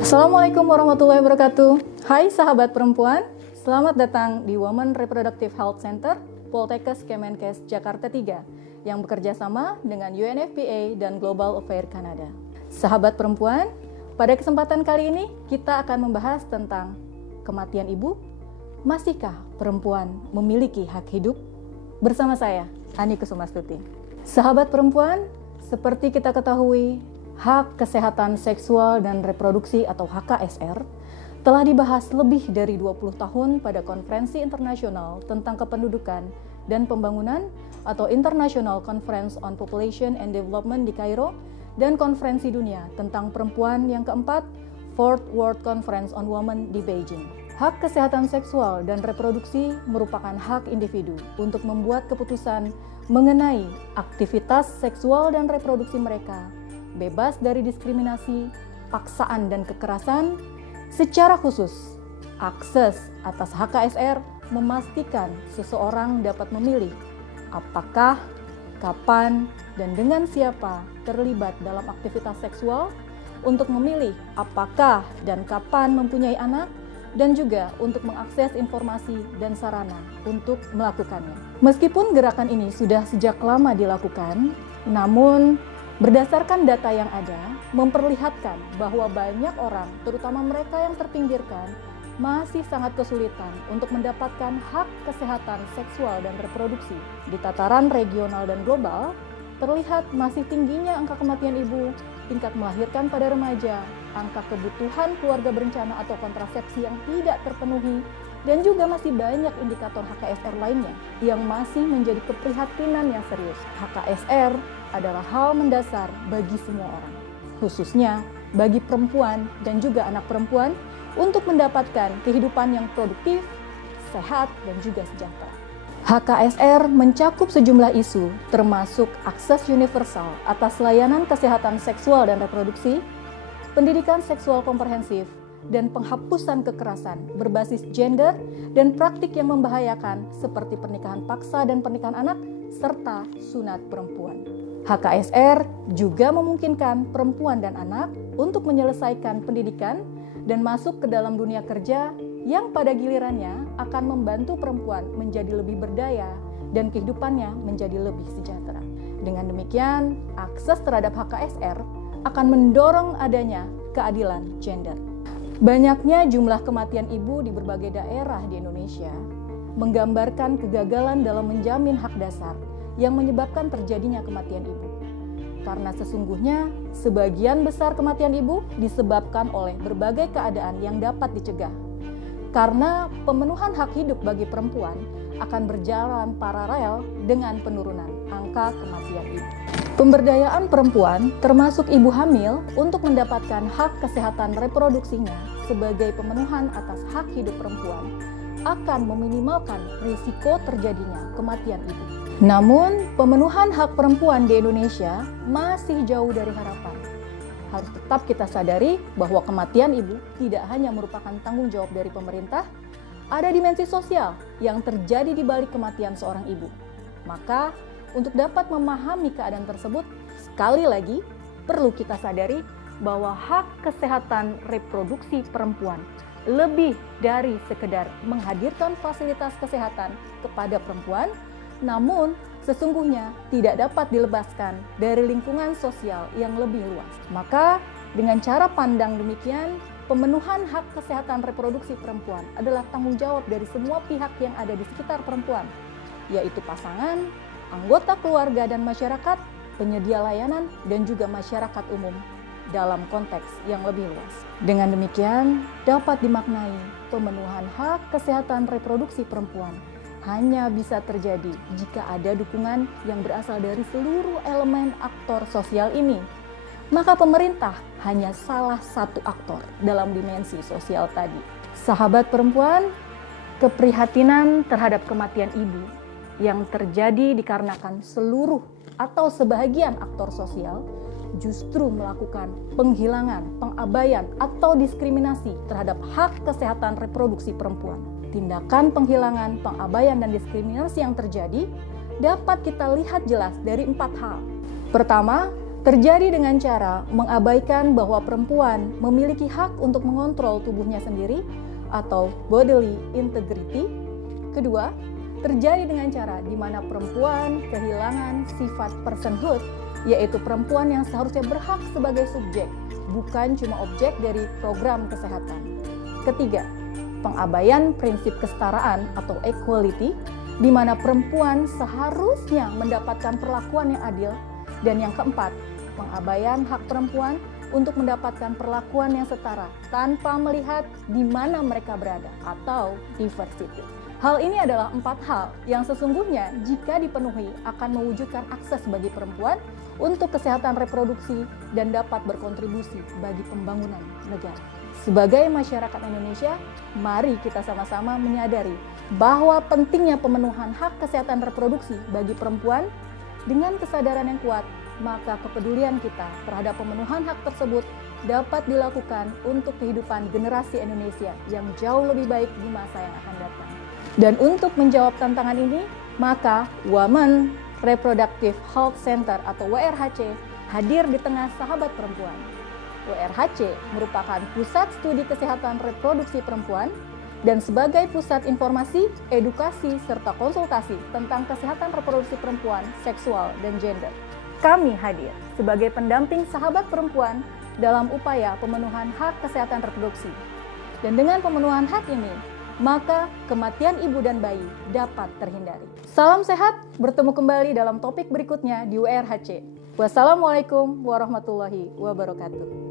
Assalamualaikum warahmatullahi wabarakatuh. Hai sahabat perempuan, selamat datang di Women Reproductive Health Center, Poltekkes Kemenkes Jakarta 3 yang bekerja sama dengan UNFPA dan Global Affair Canada. Sahabat perempuan, pada kesempatan kali ini kita akan membahas tentang kematian ibu. Masihkah perempuan memiliki hak hidup? Bersama saya, Ani Kusumastuti. Sahabat perempuan, seperti kita ketahui, hak kesehatan seksual dan reproduksi atau HKSR telah dibahas lebih dari 20 tahun pada Konferensi Internasional tentang Kependudukan dan Pembangunan atau International Conference on Population and Development di Kairo dan Konferensi Dunia tentang Perempuan yang keempat, Fourth World Conference on Women di Beijing. Hak kesehatan seksual dan reproduksi merupakan hak individu untuk membuat keputusan mengenai aktivitas seksual dan reproduksi mereka bebas dari diskriminasi, paksaan dan kekerasan. Secara khusus, akses atas HKSR memastikan seseorang dapat memilih apakah, kapan, dan dengan siapa terlibat dalam aktivitas seksual, untuk memilih apakah dan kapan mempunyai anak, dan juga untuk mengakses informasi dan sarana untuk melakukannya. Meskipun gerakan ini sudah sejak lama dilakukan, namun berdasarkan data yang ada, memperlihatkan bahwa banyak orang, terutama mereka yang terpinggirkan, masih sangat kesulitan untuk mendapatkan hak kesehatan seksual dan reproduksi. Di tataran regional dan global, terlihat masih tingginya angka kematian ibu, tingkat melahirkan pada remaja, angka kebutuhan keluarga berencana atau kontrasepsi yang tidak terpenuhi, dan juga masih banyak indikator HKSR lainnya yang masih menjadi keprihatinan yang serius. HKSR adalah hal mendasar bagi semua orang, khususnya bagi perempuan dan juga anak perempuan untuk mendapatkan kehidupan yang produktif, sehat, dan juga sejahtera. HKSR mencakup sejumlah isu termasuk akses universal atas layanan kesehatan seksual dan reproduksi, pendidikan seksual komprehensif, dan penghapusan kekerasan berbasis gender dan praktik yang membahayakan seperti pernikahan paksa dan pernikahan anak, serta sunat perempuan. HKSR juga memungkinkan perempuan dan anak untuk menyelesaikan pendidikan dan masuk ke dalam dunia kerja yang pada gilirannya akan membantu perempuan menjadi lebih berdaya dan kehidupannya menjadi lebih sejahtera. Dengan demikian, akses terhadap HKSR akan mendorong adanya keadilan gender. Banyaknya jumlah kematian ibu di berbagai daerah di Indonesia menggambarkan kegagalan dalam menjamin hak dasar yang menyebabkan terjadinya kematian ibu. Karena sesungguhnya sebagian besar kematian ibu disebabkan oleh berbagai keadaan yang dapat dicegah. Karena pemenuhan hak hidup bagi perempuan akan berjalan paralel dengan penurunan angka kematian ibu. Pemberdayaan perempuan termasuk ibu hamil untuk mendapatkan hak kesehatan reproduksinya sebagai pemenuhan atas hak hidup perempuan akan meminimalkan risiko terjadinya kematian ibu. Namun, pemenuhan hak perempuan di Indonesia masih jauh dari harapan. Harus tetap kita sadari bahwa kematian ibu tidak hanya merupakan tanggung jawab dari pemerintah, ada dimensi sosial yang terjadi di balik kematian seorang ibu. Maka, untuk dapat memahami keadaan tersebut, sekali lagi perlu kita sadari bahwa hak kesehatan reproduksi perempuan lebih dari sekedar menghadirkan fasilitas kesehatan kepada perempuan, namun sesungguhnya tidak dapat dilepaskan dari lingkungan sosial yang lebih luas. Maka dengan cara pandang demikian, pemenuhan hak kesehatan reproduksi perempuan adalah tanggung jawab dari semua pihak yang ada di sekitar perempuan, yaitu pasangan, anggota keluarga dan masyarakat, penyedia layanan, dan juga masyarakat umum dalam konteks yang lebih luas. Dengan demikian, dapat dimaknai pemenuhan hak kesehatan reproduksi perempuan hanya bisa terjadi jika ada dukungan yang berasal dari seluruh elemen aktor sosial ini. Maka pemerintah hanya salah satu aktor dalam dimensi sosial tadi. Sahabat perempuan, keprihatinan terhadap kematian ibu yang terjadi dikarenakan seluruh atau sebahagian aktor sosial justru melakukan penghilangan, pengabaian, atau diskriminasi terhadap hak kesehatan reproduksi perempuan. Tindakan penghilangan, pengabaian, dan diskriminasi yang terjadi dapat kita lihat jelas dari 4 hal. Pertama, terjadi dengan cara mengabaikan bahwa perempuan memiliki hak untuk mengontrol tubuhnya sendiri atau bodily integrity. Kedua, terjadi dengan cara di mana perempuan kehilangan sifat personhood, yaitu perempuan yang seharusnya berhak sebagai subjek, bukan cuma objek dari program kesehatan. Ketiga, pengabaian prinsip kesetaraan atau equality, di mana perempuan seharusnya mendapatkan perlakuan yang adil. Dan yang keempat, pengabaian hak perempuan untuk mendapatkan perlakuan yang setara tanpa melihat di mana mereka berada atau diversity. Hal ini adalah 4 hal yang sesungguhnya jika dipenuhi akan mewujudkan akses bagi perempuan untuk kesehatan reproduksi dan dapat berkontribusi bagi pembangunan negara. Sebagai masyarakat Indonesia, mari kita sama-sama menyadari bahwa pentingnya pemenuhan hak kesehatan reproduksi bagi perempuan. Dengan kesadaran yang kuat, maka kepedulian kita terhadap pemenuhan hak tersebut dapat dilakukan untuk kehidupan generasi Indonesia yang jauh lebih baik di masa yang akan datang. Dan untuk menjawab tantangan ini, maka Women Reproductive Health Center atau WRHC hadir di tengah sahabat perempuan. WRHC merupakan pusat studi kesehatan reproduksi perempuan dan sebagai pusat informasi, edukasi, serta konsultasi tentang kesehatan reproduksi perempuan, seksual, dan gender. Kami hadir sebagai pendamping sahabat perempuan dalam upaya pemenuhan hak kesehatan reproduksi. Dan dengan pemenuhan hak ini, maka kematian ibu dan bayi dapat terhindari. Salam sehat, bertemu kembali dalam topik berikutnya di WRHC. Wassalamualaikum warahmatullahi wabarakatuh.